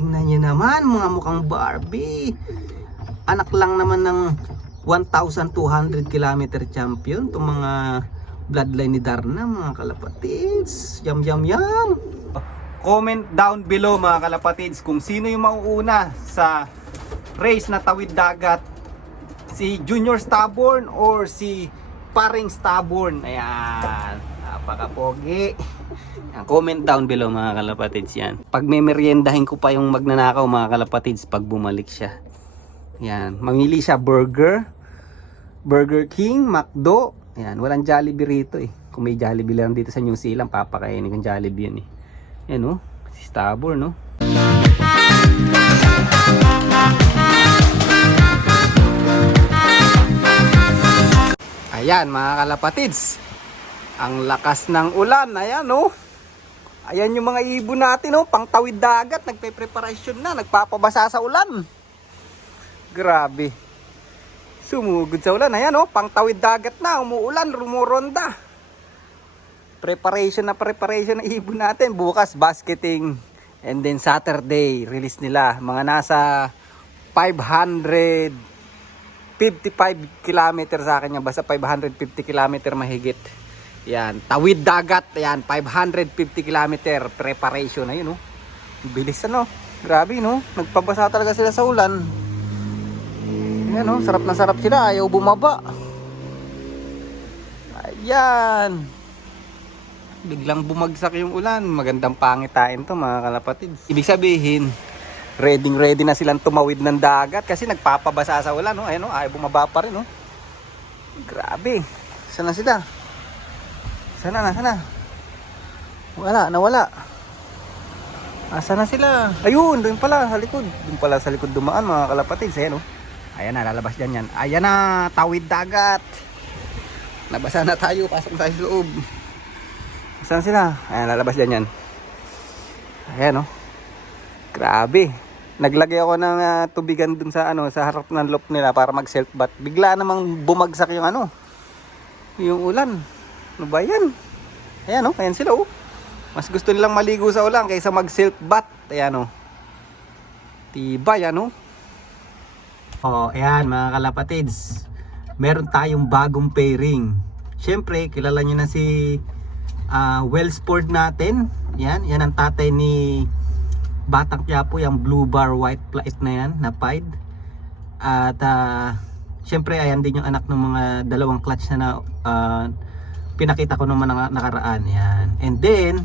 Tingnan niyo naman, mga mukhang Barbie. Anak lang naman ng 1,200 kilometer champion itong mga bloodline ni Darna, mga kalapatids. Yum yum yum. Comment down below mga kalapatids kung sino yung mauuna sa race na tawid dagat, si Junior Stubborn or si Paring Stubborn. Ayan, napakapogi. Comment down below mga kalapatids yan. Pag may meriendahin ko pa yung magnanakaw mga kalapatids pag bumalik siya. Yan, mamili siya Burger King, McDo. Yan, walang Jollibee rito eh. Kung may Jollibee lang dito sa New Zealand, papakainin kong Jollibee yan eh. Yan oh, si Stubborn no. Ayan mga kalapatids, ang lakas ng ulan. Ayan oh. Ayan yung mga ibon natin oh, pang tawid dagat, nagpe-preparation na, nagpapabasa sa ulan. Grabe. Sumugod sa ulan. Ayan oh, pang tawid dagat na, umuulan, rumuronda. Preparation ng ibon natin. Bukas basketing, and then Saturday release nila. Mga nasa 555 kilometer sa akin yan, basta 550 kilometer mahigit. Yan, tawid dagat. Yan, 550 kilometer preparation. Ayun oh, bilis ano. Grabe no, nagpabasa talaga sila sa ulan. Yan oh, sarap na sarap sila, ayaw bumaba. Ayan, biglang bumagsak yung ulan. Magandang pangitain to mga kalapatids. Ibig sabihin, ready na silang tumawid ng dagat kasi nagpapabasa sa ulan no. Ayun oh, ayaw bumaba pa rin no. Grabe. Sana sila? Sana na, sana. Nawala. Asa na sila? Ayun, doon pala sa likod. Doon pala sa likod dumaan mga kalapatids. Ayan oh. Ayan na, lalabas dyan yan. Ayan na, tawid dagat. Nabasa na tayo, pasok tayo sa loob. Saan sila? Ayan, lalabas dyan yan. Ayan oh. Grabe. Naglagay ako ng tubigan dun sa sa harap ng loop nila para mag self bath. Bigla namang bumagsak yung yung ulan. Ano ba yan? Ayan oh, ayan sila oh. Mas gusto nilang maligo sa ulan kaysa mag self bath. Ayan oh. Tibay ano. Oh, ayan mga kalapatids. Meron tayong bagong pairing. Siyempre, kilala nyo na si Wellsport natin. Yan ang tatay ni Batang Quiapo, yung blue bar white plate na yan, na pied. At siyempre, ayan din yung anak ng mga dalawang clutch na pinakita ko naman nakaraan. Yan. And then,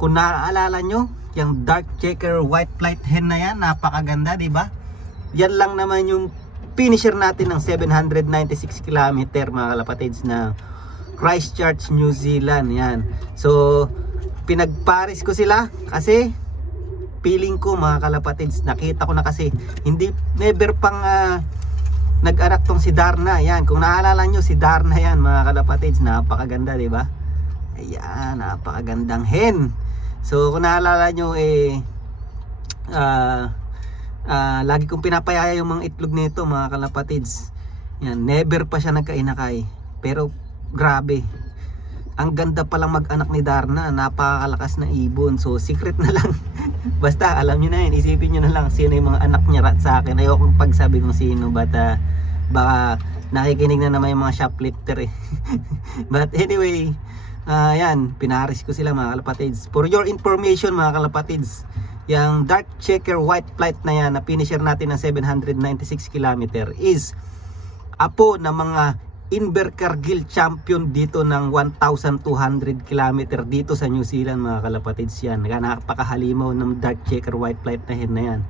kung naaalala nyo, yung dark checker white plate hen na yan, napakaganda, di ba? Yan lang naman yung finisher natin ng 796 km mga kalapatids na Christchurch, New Zealand. Yan. So, pinagparis ko sila kasi feeling ko mga kalapatids, nakita ko na kasi never pang nag-anak tong si Darna. Yan, kung naalala nyo si Darna yan mga kalapatids, napakaganda, di ba? Ayan, napakagandang hen. So kung naalala nyo lagi kong pinapayaya yung mga itlog nito mga kalapatids. Yan, never pa siya nagkainakay. Pero grabe, ang ganda palang mag-anak ni Darna, napakalakas na ibon. So secret na lang. Basta alam niyo na yun, isipin niyo na lang sino yung mga anak niya sa akin. Ayokong pagsabi kung sino, baka nakikinig na naman yung mga shoplifter eh. But anyway, yan, pinaris ko sila mga kalapatids. For your information mga kalapatids, yung dark checker white plate na yan na finisher natin ng 796 km is apo na mga Invercargill champion dito ng 1,200 km dito sa New Zealand mga kalapatids. Yan, napakahalimaw ng dark checker white plate na hen na yan.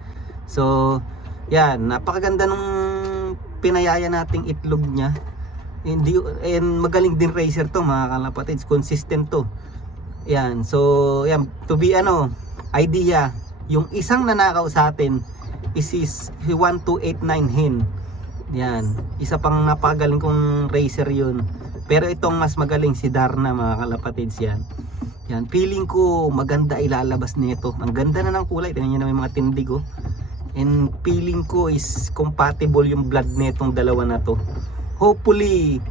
So yan, napakaganda nung pinayaya nating itlog niya. And magaling din racer to mga kalapatids, consistent to. Yan, so yan, to be idea, yung isang nanakaw sa atin is 1289 hen. Yan, isa pang napagaling kong racer yun. Pero itong mas magaling si Darna mga kalapatids. Yan, feeling ko maganda ilalabas nito. Ang ganda na ng kulay, tingnan nyo na may mga tindig oh. And feeling ko is compatible yung blood nitong dalawa na to. Hopefully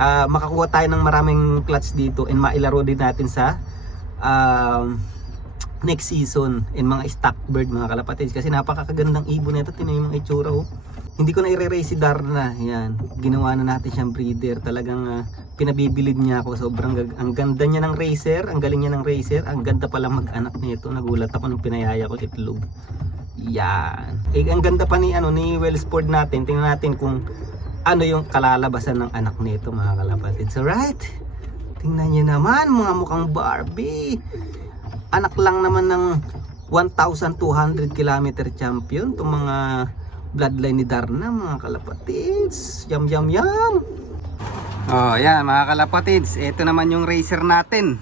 makakuha tayo ng maraming clutch dito and mailaro din natin sa next season and mga stock bird mga kalapatids, kasi napakagandang ibon nito. Tingnan yung mga itsura oh. Hindi ko na i-raise si Darna. Yan, ginawa na natin siyang breeder. Talagang pinabibilid niya ako. Sobrang ang ganda niya ng racer, ang galing niya ng racer, ang ganda pala mag-anak nito. Nagulat ako nung pinayaya ko itlog. Yan. Ang ganda pa ni ni Wellsport natin. Tingnan natin kung ano yung kalalabasan ng anak nito mga kalapatids. Alright. Tingnan niyo naman, mga mukhang Barbie. Anak lang naman ng 1,200 km champion itong mga bloodline ni Darna mga kalapatids. Yum yum yum. Oh, yan mga kalapatids. Ito naman yung racer natin.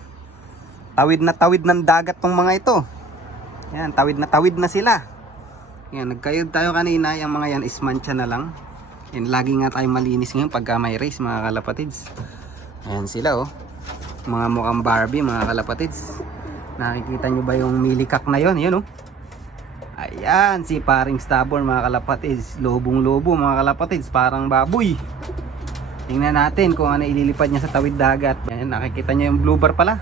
Tawid ng dagat tong mga ito. Yan, tawid na sila. Yan, nagkayod tayo kanina. Yung mga yan is mancha na lang. Yan, lagi nga tayo malinis ngayon pagka may race mga kalapatids. Ayan sila oh. Mga mukhang Barbie mga kalapatids. Nakikita nyo ba yung milikak na yon? Yan oh. Ayan, si paring stubborn mga kalapatids. Lobong-lobo mga kalapatids, parang baboy. Tingnan natin kung ano ililipad niya sa tawid dagat. Ayan, nakikita niyo yung blue bar pala.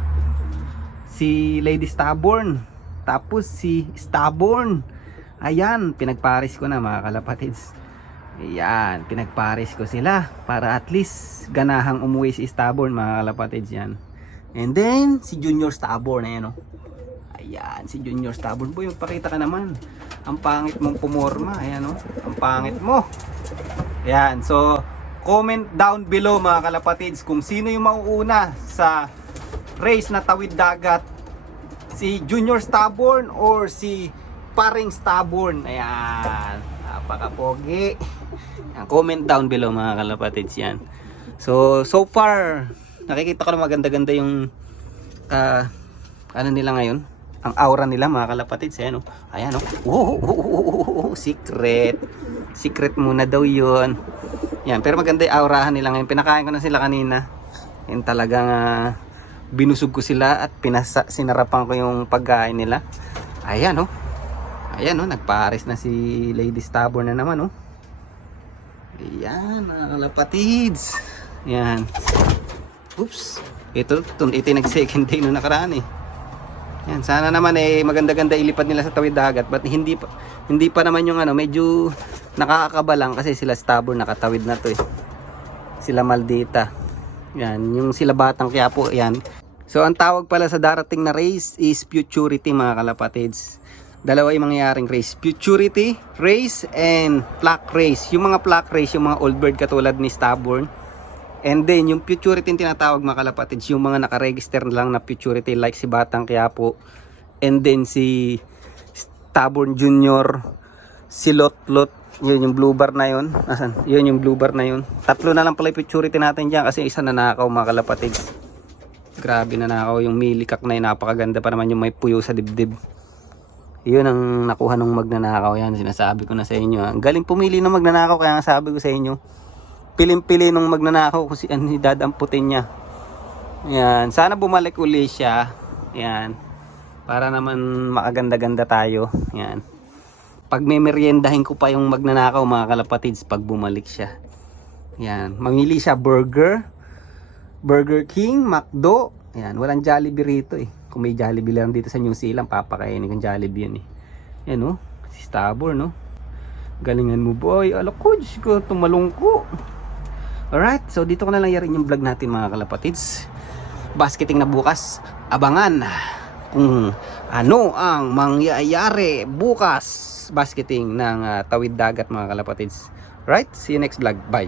Si Lady Stubborn. Tapos si Stubborn. Ayan, pinagparis ko na mga kalapatids. Ayan, pinagparis ko sila para at least ganahang umuwi si Stubborn mga kalapatids yan. And then, si Junior Stubborn. Ayan o. Ayan, si Junior Stubborn. Boy, magpakita ka naman. Ang pangit mong pumorma. Ayan o. Ang pangit mo. Ayan, so comment down below mga kalapatids kung sino yung mauuna sa race na tawid dagat. Si Junior Stubborn or si paring Stubborn. Ayan. Napaka-pogi. Ayan, comment down below mga kalapatids yan. So far, nakikita ko na maganda-ganda yung ano nila ngayon. Ang aura nila mga kalapatids. Ayan o. Ayan o. Secret. Secret muna daw yun. Yan. Pero maganda yung aurahan nila ngayon. Pinakain ko na sila kanina. Yan talagang binusog ko sila at sinarapan ko yung pagkain nila. Ayan o. Ayan o. Nagpares na si Lady Stubborn na naman o. Ayan mga kalapatids. Yan. Oops. Ito yung nag-second day nung nakaraan eh. Yan, sana naman maganda-ganda ilipad nila sa tawid dagat, but hindi pa naman yung medyo nakakakaba lang kasi sila Stubborn nakatawid na to eh. Sila Maldita. Yan, yung sila Batang Quiapo, yan. So ang tawag pala sa darating na race is Futurity mga kalapatids. Dalawa yung mangyayaring race, Futurity race and Plaque race. Yung mga Plaque race, yung mga old bird katulad ni Stubborn. And then yung Futurity yung tinatawag mga kalapatids, yung mga nakaregister lang na Futurity like si Batang Quiapo, and then si Stubborn Junior, si Lotlot, yun yung blue bar na yun. Asan? Yun yung blue bar na yun. Tatlo na lang pala yung Futurity natin dyan kasi isa nanakaw mga kalapatids. Grabe nanakaw yung milikak na yun, napakaganda pa naman yung may puyo sa dibdib. Yun ang nakuha ng magnanakaw yan, sinasabi ko na sa inyo. Ang galing pumili ng magnanakaw kaya sabi ko sa inyo. Pilim-pili nung magnanakaw kung si dadamputin niya. Yan, sana bumalik uli siya. Yan. Para naman makaganda-ganda tayo. Yan. Pag may meriendahin ko pa yung magnanakaw mga kalapatids pag bumalik siya. Yan, mamili siya Burger King, McDo. Yan, walang Jollibee rito eh. Kung may Jollibee lang dito sa New Zealand, papakainin ng Jollibee yan eh. Yan oh, si Stubborn no. Galingan mo boy. Alak ko, Diyos ko, tumalong ko. Alright, so dito ko na lang yarin yung vlog natin mga kalapatids. Basketing na bukas. Abangan kung ano ang mangyayari bukas. Basketing ng tawid dagat mga kalapatids. Alright, see you next vlog. Bye.